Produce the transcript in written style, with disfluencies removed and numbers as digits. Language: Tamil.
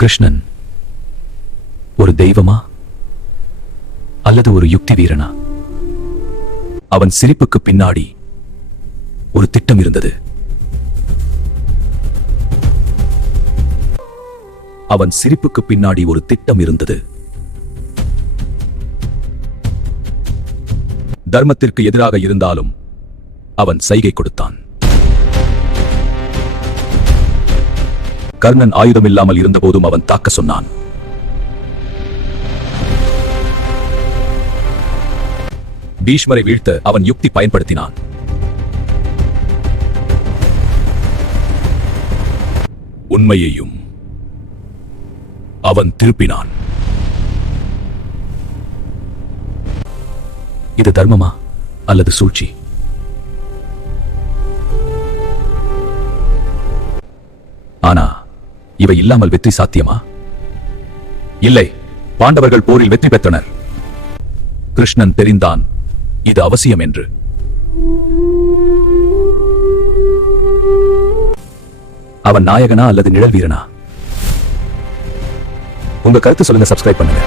கிருஷ்ணன் ஒரு தெய்வமா அல்லது ஒரு யுக்தி வீரனா? அவன் சிரிப்புக்கு பின்னாடி ஒரு திட்டம் இருந்தது. அவன் சிரிப்புக்கு பின்னாடி ஒரு திட்டம் இருந்தது. தர்மத்திற்கு எதிராக இருந்தாலும் அவன் சைகை கொடுத்தான். கர்ணன் ஆயுதமில்லாமல் இருந்தபோதும் அவன் தாக்க சொன்னான். பீஷ்மரை வீழ்த்த அவன் யுக்தி பயன்படுத்தினான். உண்மையையும் அவன் திருப்பினான். இது தர்மமா அல்லது சூழ்ச்சி? ஆனா இவை இல்லாமல் வெற்றி சாத்தியமா? இல்லை. பாண்டவர்கள் போரில் வெற்றி பெற்றனர். கிருஷ்ணன் தெரிந்தான் இது அவசியம் என்று. அவன் நாயகனா அல்லது நிழல் வீரனா? உங்க கருத்து சொல்லுங்க. சப்ஸ்கிரைப் பண்ணுங்க.